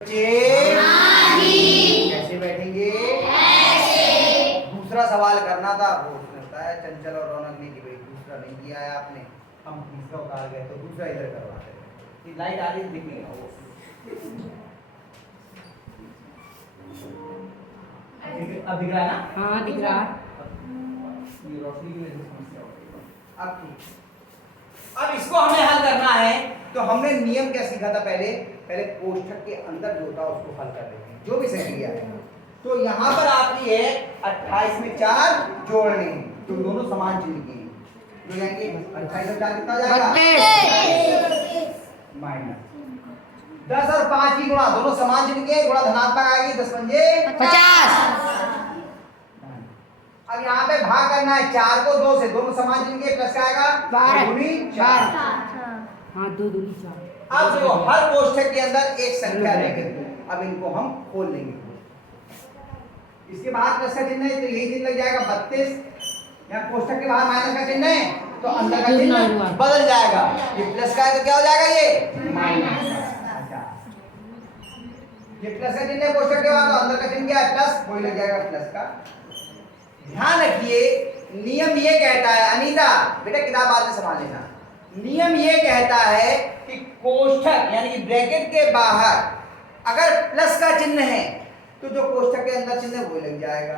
कैसे बैठेंगे? ऐसे। दूसरा सवाल करना था, वो उसने बताया चंचल और रौनक ने कि भाई दूसरा नहीं किया है आपने, हम तीसरा उतार गए तो दूसरा इधर करवाते हैं। लाइट आ रही दिख नहीं रहा वो अब दिख रहा है ना? हाँ दिख रहा है। ये रोशनी की वजह से समस्या हो रही है। अब ठीक, अब इसको हमें हल करना है तो हमने नियम क्या सीखा था पहले कोष्ठक के अंदर जो होता है उसको हल कर देते हैं, जो भी संख्या है। तो यहाँ पर आपकी है 28 में 4 जोड़ने, तो दोनों समान चिन्ह के हैं, जो जाएंगे 28 और 4 कितना जाएगा? माइनस 10 और 5 की गुणा, दोनों समान चिन्ह के, गुणा धनात्मक आएगी, 10 पंजे 50। अब यहाँ पे भाग करना है 4 को 2 से, दोनों समान चिन्ह के, प्लस का आएगा 4। हाँ 2 दूनी 4। अब देखो हर कोष्ठक के अंदर एक संख्या रहेगी, अब इनको हम खोल लेंगे। इसके बाहर प्लस का चिन्ह है तो यही चिन्ह लग जाएगा 32, यहाँ कोष्ठक के बाहर माइनस का चिन्ह है तो अंदर का चिन्ह बदल जाएगा, ये प्लस का है तो क्या हो जाएगा ये माइनस। ये प्लस का चिन्ह है कोष्ठक के बाहर तो अंदर का चिन्ह क्या है प्लस, वही लग जाएगा प्लस का। ध्यान रखिए नियम ये कहता है, अनीता बेटा किताब बाद में संभाल लेना, नियम ये कहता है कि कोष्ठक यानी कि ब्रैकेट के बाहर अगर प्लस का चिन्ह है तो जो कोष्ठक के अंदर चिन्ह है वो लग जाएगा,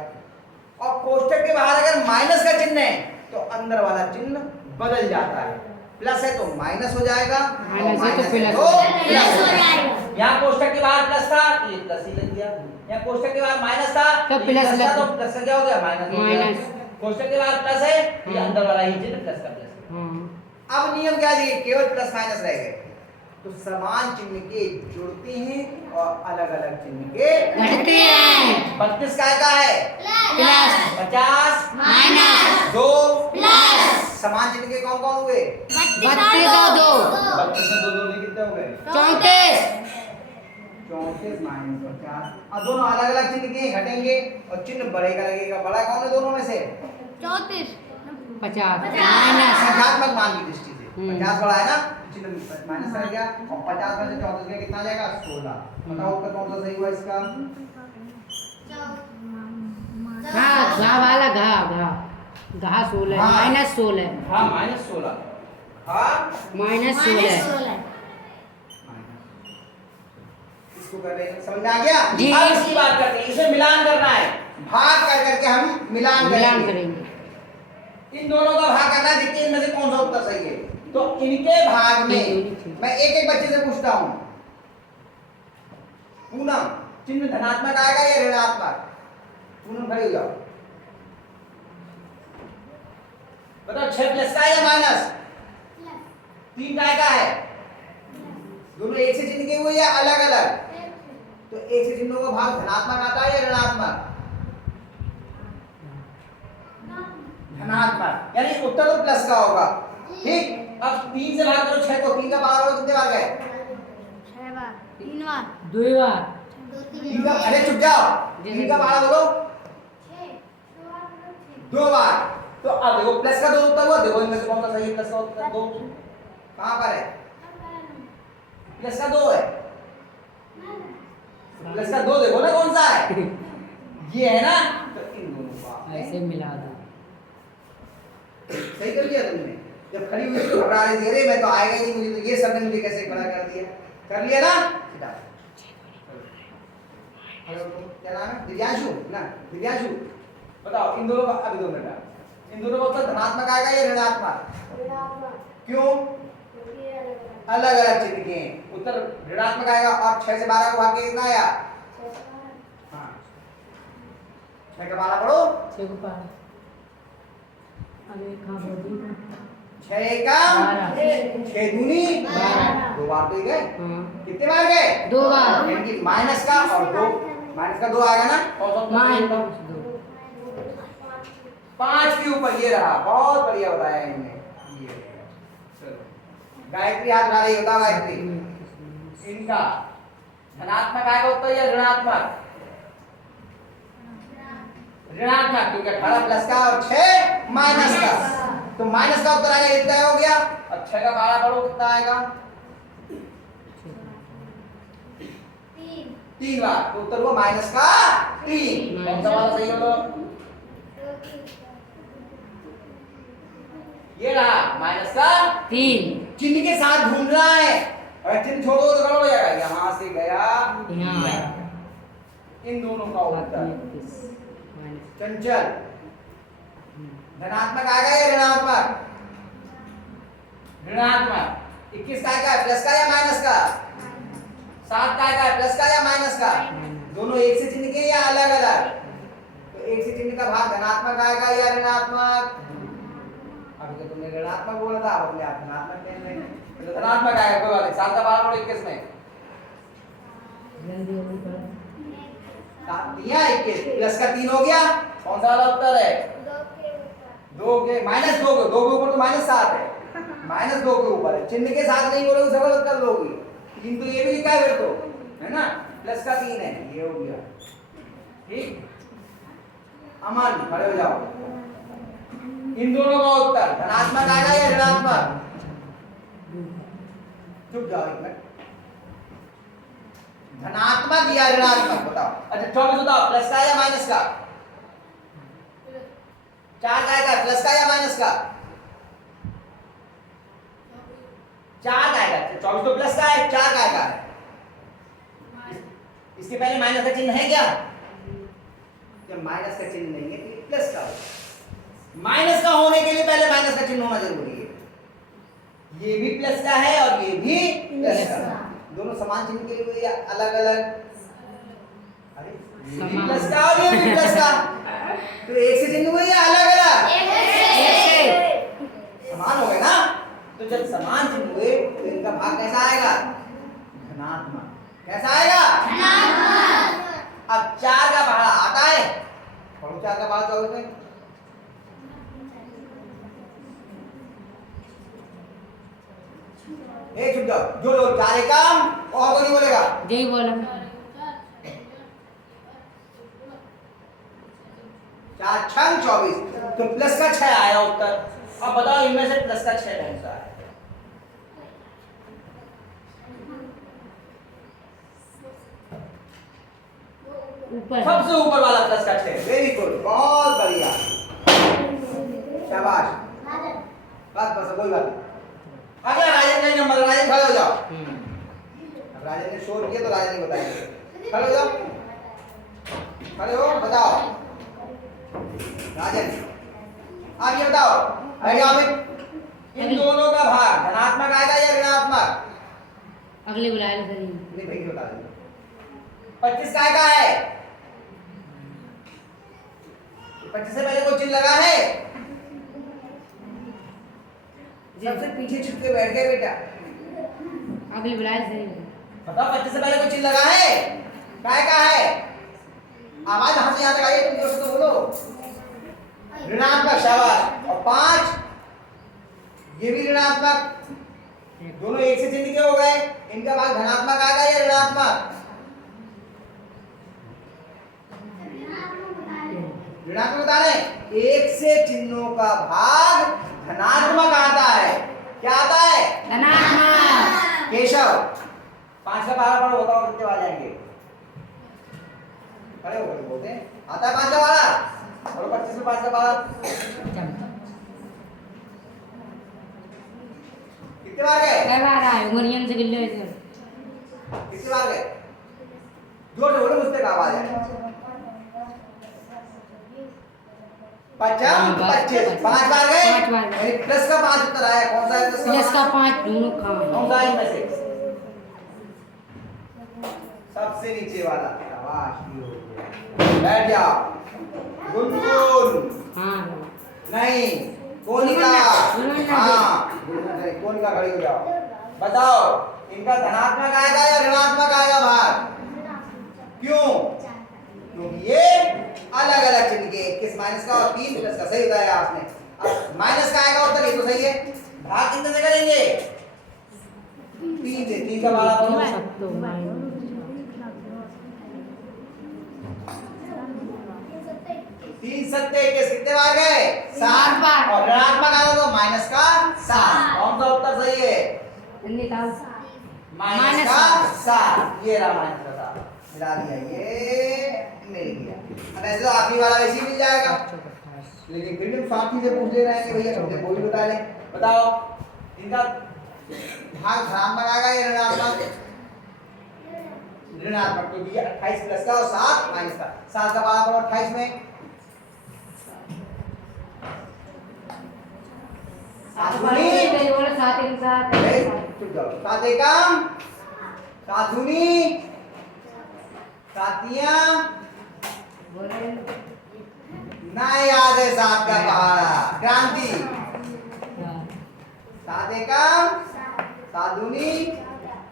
और कोष्ठक के बाहर अगर माइनस का चिन्ह है तो अंदर वाला चिन्ह बदल जाता है, प्लस है तो माइनस हो जाएगा, माइनस है तो प्लस हो जाएगा। यहाँ कोष्ठक के बाहर प्लस था तो ये प्लस ही लग गया, यहाँ कोष्ठक के बाहर माइनस था तो प्लस था तो प्लस का क्या हो गया माइनस हो गया, माइनस। कोष्ठक के बाहर प्लस है ये अंदर वाला ही चिन्ह प्लस का प्लस। अब नियम क्या है, केवल प्लस माइनस रह गए, तो समान चिन्ह के जुड़ते हैं और अलग अलग चिन्ह के घटते हैं। 32 का है प्लस 50 माइनस 2 प्लस समान चिन्ह के कौन कौन हुए? 32 और 2 32 में 2 जोड़ने कितने हो गए? 34 34 माइनस 50। अब दोनों अलग अलग चिन्ह के घटेंगे और चिन्ह बड़े का लगेगा, बड़ा कौन है दोनों में से? 50 माइनस संख्यात्मक मान की दृष्टि से 50 बड़ा है ना, चिन्ह माइनस रह गया, और 50 में से 34 गया कितना जाएगा 16। बताओ उत्तर कौन सा सही हुआ इसका? हाँ घा वाला घा 16 माइनस 16। हाँ माइनस 16, हाँ माइनस 16 इसको कर रहे हैं, समझ में आ गया? जी। अब इसकी बात करते हैं, इसमें मिलान करना है, भाग कर करके हम मिलान करेंगे। इन दोनों का भाग करना है, देखिए इनमें से कौन सा उत्तर सही है। तो इनके भाग में मैं एक एक बच्चे से पूछता हूं, पूनम चिन्ह धनात्मक आएगा या ऋणात्मक? पूनम खड़ी हो जाओ, बताओ 6 प्लस का है या माइनस? 3 का है, दोनों एक से चिन्ह के हुए या अलग अलग? तो एक से चिन्हों का भाग धनात्मक आता है या ऋणात्मक? धनात्मक, यानी उत्तर तो प्लस का होगा। ठीक, अब 3 से भाग करो 6 को, 3 का बार कितने बार गए? 6 बार 3 बार 2 बार 3 का, अरे चुप जाओ, 3 का बार बोलो 2 बार। तो अब देखो प्लस का 2 उत्तर हुआ, देखो इनमें से कौन सा सही है? प्लस का उत्तर 2 कहां पर है? प्लस का 2 है, प्लस का 2 देखो ना कौन सा है, ये है ना, तो इन दोनों को ऐसे मिला दो। सही कर लिया तुमने, जब खड़ी हुई तो घबरा रही थी, अरे मैं तो आएगा ही नहीं, मुझे तो ये सब ने मुझे कैसे खड़ा कर दिया, कर लिया ना? हेलो क्या नाम है? दिव्यांशु ना, दिव्यांशु बताओ इन दोनों का, अभी 2 मिनट, इन दोनों का उत्तर धनात्मक आएगा या ऋणात्मक? क्यों? अलग अलग चिन्ह के हैं, उत्तर ऋणात्मक आएगा। और 6 से 12 को भाग के कितना आया? हाँ 6 का 12 पढ़ो, 6 को पार अरे कहां बोली 6 का 6 दूनी 12, 2 बार तो ही गए। कितने बार गए? 2 बार, यानी कि माइनस का और 2, माइनस का 2 आ गया ना, और 5 के ऊपर ये रहा, बहुत बढ़िया बताया इन्होंने। ये चलो गायत्री हाथ उठा रही, बताओ गायत्री इनका धनात्मक आएगा उत्तर या ऋणात्मक? ऋणात्मक, क्योंकि 18 प्लस का और 6 माइनस का, तो माइनस का उत्तर आएगा, इतना हो गया। और 6 का 12 पढ़ो कितना आएगा? 3 3 बार, तो उत्तर हुआ माइनस का 3। कौन सा वाला सही होगा? ये रहा माइनस का 3 चिन्ह के साथ ढूंढना है। अगर चिन्ह छोड़ दो तो गड़बड़ हो जाएगा। यहाँ से गया यहाँ इन दोनों का उत्तर चंचल धनात्मक आएगा या ऋणात्मक? ऋणात्मक। 21 का आएगा प्लस का या माइनस का? 7 का आएगा प्लस का या माइनस का? दोनों एक से चिन्ह के या अलग अलग? तो एक से चिन्ह का भाग धनात्मक आएगा या ऋणात्मक? अभी तो तुमने ऋणात्मक बोला था, अब अपने आप धनात्मक कह रहे हैं। तो धनात्मक आएगा, कोई बात नहीं। 7 का भाग और 21 में 21 प्लस का 3 हो गया। कौन सा वाला उत्तर है? 2 के माइनस 2 के ऊपर तो -7 है, -2 के ऊपर है। चिन्ह के साथ नहीं बोलोगे सब गलत कर लोगे। 3 तो ये भी लिखा है फिर तो, है ना? प्लस का 3 है, ये हो गया ठीक। अमन खड़े हो जाओ। इन दोनों का उत्तर धनात्मक आएगा या ऋणात्मक? चुप जाओ एक मिनट। धनात्मक या ऋणात्मक बताओ। अच्छा 24 बताओ, प्लस का या माइनस का? 4 का आएगा प्लस का या माइनस का? 4 का आएगा। 24 तो प्लस का है, 4 का आएगा। इसके पहले माइनस का चिन्ह है क्या? जब माइनस का चिन्ह नहीं है तो प्लस का होगा। माइनस का होने के लिए पहले माइनस का चिन्ह होना जरूरी है। ये भी प्लस का है और ये भी प्लस का। दोनों समान चिन्ह के लिए अलग अलग? अरे ये भी प्लस का और ये भी प्लस का, तो एक से चिन्ह हुए या अलग अलग? समान हो गए ना। तो जब समान चिन्ह हुए तो इनका भाग कैसा आएगा? धनात्मक। कैसा आएगा? धनात्मक। अब 4 का भाग आता है, पढ़ो 4 का भाग 24 में। चुप जाओ, जो लोग 4 काम और कोई नहीं बोलेगा। जय बोला 4 6 24, तो प्लस का 6 आया उत्तर। अब बताओ इनमें से प्लस का 6 कौन सा है? ऊपर सबसे ऊपर वाला प्लस का 6। वेरी गुड, बहुत बढ़िया, शाबाश। बस कोई बात नहीं। अगला राजन का नंबर। राजन खड़े हो जाओ। राजन ने शोर किया तो राजन ने बताया। खड़े हो जाओ, खड़े हो, बताओ राजन। आप ये बताओ, इन दोनों का भाग धनात्मक आएगा या ऋणात्मक? अगले बुलाए लो नहीं भाई बता दो। 25 काय का है? 25 से पहले कोई चिन्ह लगा है? सबसे पीछे छुप के बैठ गए बेटा। अगले बुलाए सही बताओ 25 से पहले कोई चिन्ह लगा है? काय का है? आवाज यहाँ से यहाँ तक आई, तुम जोर से तो बोलो। ऋणात्मक, शाबाश। और 5 ये भी ऋणात्मक। दोनों एक से चिन्ह के हो गए। इनका भाग धनात्मक आएगा या ऋणात्मक? ऋणात्मक बता रहे। एक से चिन्हों का भाग धनात्मक आता है। क्या आता है? धनात्मक। केशव 5 का बारह पढ़ो, बताओ कितने आ जाएंगे? खड़े हो गए बोलते हैं। आता है 5 का 12? और 25 में 5 का 12 कितने बार गए? क्या बार आए मरियम से गिल्ले कितने बार गए? जोर से बोलो, मुझसे आवाज है। 25 5 बार गए। 5 बार गए। प्लस का 5 उत्तर आया। कौन सा है प्लस का 5 दोनों कौन सा है इनमें से? सबसे नीचे वाला। शाबाश, ये हो गया। बैठ जाओ। गुनगुन हाँ नहीं, कोनिका। हाँ कोनिका, खड़ी हो जाओ। बताओ इनका धनात्मक आएगा या ऋणात्मक आएगा भाग? क्यों? क्योंकि ये अलग अलग चिन्ह के, 21 माइनस का और 3 प्लस का। सही बताया आपने। अब माइनस का आएगा उत्तर, ये तो सही है। भाग कितने से करेंगे? 3 से। 3 का वाला बोलो। 3 सत्ते 21, कितने बार गए? 7 बार। और ऋणात्मक आया तो माइनस का 7। कौन सा उत्तर सही है? निकाल माइनस का 7। ये रहा माइनस का 7। मिला दिया, ये मिल गया। अब ऐसे तो आखिरी वाला वैसे ही मिल जाएगा, लेकिन फिर भी साथी से पूछ ले रहे हैं कि भैया तुमने वो भी बता लें। बताओ इनका भाग ध्यान बनाएगा ये ऋणात्मक, ऋणात्मक तो दिया 28 प्लस का और 7 माइनस का। 7 का पावर 28 में 7 दूनी, 7 एकम 7 दूनी 7 तिया ना याद है 7 का पहाड़ा क्रांति। 7 एकम 7 दूनी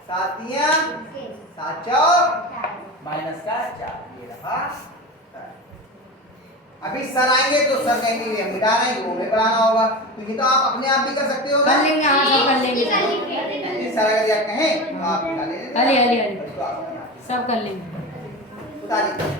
7 तिया 7 चौक माइनस का 4, ये रहा। अभी सर आएंगे तो सर कहेंगे ये मिटाना है, वो हमें कराना होगा, तो ये तो आप अपने आप भी कर सकते हो ना। कर लेंगे, हाँ सब कर लेंगे। सर अगर कहें तो आप निकालेंगे, हली सब कर लेंगे। बता दीजिए।